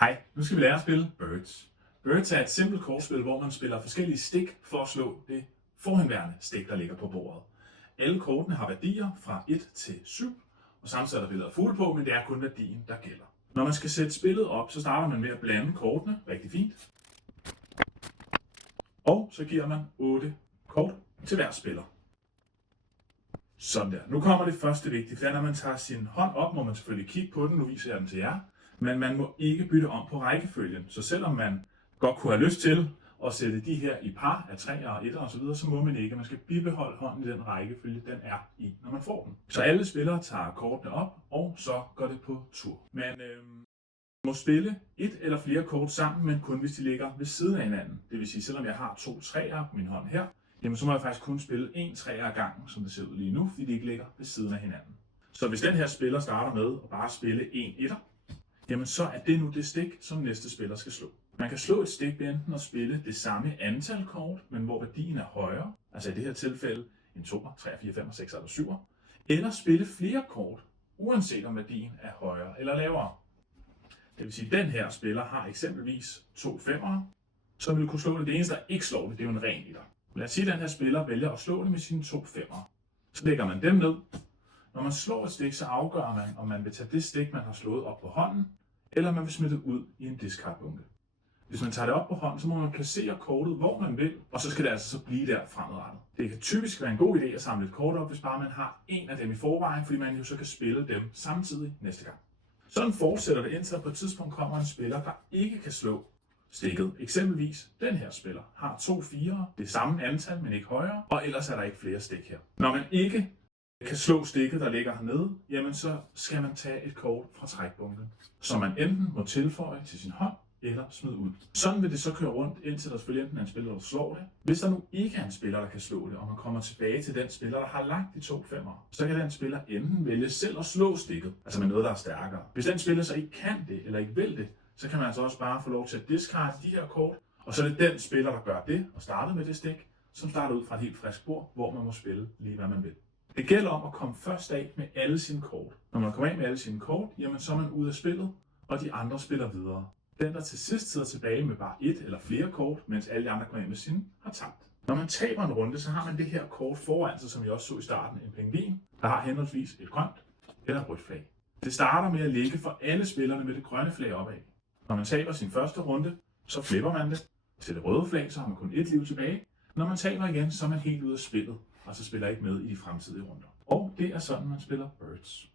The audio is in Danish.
Hej, nu skal vi lære at spille Birds. Birds er et simpelt kortspil, hvor man spiller forskellige stik for at slå det forhenværende stik, der ligger på bordet. Alle kortene har værdier fra 1 til 7, og samtidig er der billeder af fugle på, men det er kun værdien, der gælder. Når man skal sætte spillet op, så starter man med at blande kortene rigtig fint. Og så giver man 8 kort til hver spiller. Sådan der. Nu kommer det første vigtige, for når man tager sin hånd op, må man selvfølgelig kigge på den. Nu viser jeg den til jer. Men man må ikke bytte om på rækkefølgen. Så selvom man godt kunne have lyst til at sætte de her i par af 3 og 1 og så videre, så må man ikke. Man skal bibeholde hånden i den rækkefølge, den er i, når man får den. Så alle spillere tager kortene op, og så går det på tur. Man må spille et eller flere kort sammen, men kun hvis de ligger ved siden af hinanden. Det vil sige, selvom jeg har 2 træer på min hånd her, jamen så må jeg faktisk kun spille 1 træer ad gangen, som det ser ud lige nu, fordi de ikke ligger ved siden af hinanden. Så hvis den her spiller starter med at bare spille 1 etter, jamen så er det nu det stik, som næste spiller skal slå. Man kan slå et stik ved enten at spille det samme antal kort, men hvor værdien er højere, altså i det her tilfælde en 2, 3, 4, 5, 6 eller 7, eller spille flere kort, uanset om værdien er højere eller lavere. Det vil sige, at den her spiller har eksempelvis 2 fem'ere, så vil kunne slå det. Det eneste, der ikke slår det, det er jo en ren etter. Lad os sige, at den her spiller vælger at slå det med sine 2 fem'ere. Så lægger man dem ned. Når man slår et stik, så afgør man, om man vil tage det stik, man har slået op på hånden, eller man vil smide det ud i en discardbunke. Hvis man tager det op på hånden, så må man placere kortet, hvor man vil, og så skal det altså så blive der fremadrettet. Det kan typisk være en god idé at samle et kort op, hvis bare man har en af dem i forvejen, fordi man jo så kan spille dem samtidig næste gang. Sådan fortsætter det, indtil på et tidspunkt kommer en spiller, der ikke kan slå stikket. Eksempelvis den her spiller har 2 4'ere, det samme antal, men ikke højere, og ellers er der ikke flere stik her. Når man ikke kan slå stikket, der ligger hernede, jamen så skal man tage et kort fra trækbunken, som man enten må tilføje til sin hånd, eller smide ud. Sådan vil det så køre rundt, indtil der selvfølgelig enten er en spiller, der slår det. Hvis der nu ikke er en spiller, der kan slå det, og man kommer tilbage til den spiller, der har lagt de 2 fem'ere, så kan den spiller enten vælge selv at slå stikket, altså med noget, der er stærkere. Hvis den spiller så ikke kan det, eller ikke vil det, så kan man altså også bare få lov til at discarde de her kort, og så er det den spiller, der gør det, og starter med det stik, som starter ud fra et helt frisk bord, hvor man må spille lige hvad man vil. Det gælder om at komme først af med alle sine kort. Når man kommer af med alle sine kort, jamen så er man ude af spillet, og de andre spiller videre. Den, der til sidst sidder tilbage med bare 1 eller flere kort, mens alle de andre kommer af med sine, har tabt. Når man taber en runde, så har man det her kort foran sig, som jeg også så i starten, en pingvin, der har henholdsvis et grønt eller et rødt flag. Det starter med at ligge for alle spillerne med det grønne flag opad. Når man taber sin første runde, så flipper man det til det røde flag, så har man kun 1 liv tilbage. Når man taber igen, så er man helt ude af spillet, og så spiller ikke med i de fremtidige runder. Og det er sådan, man spiller Birds.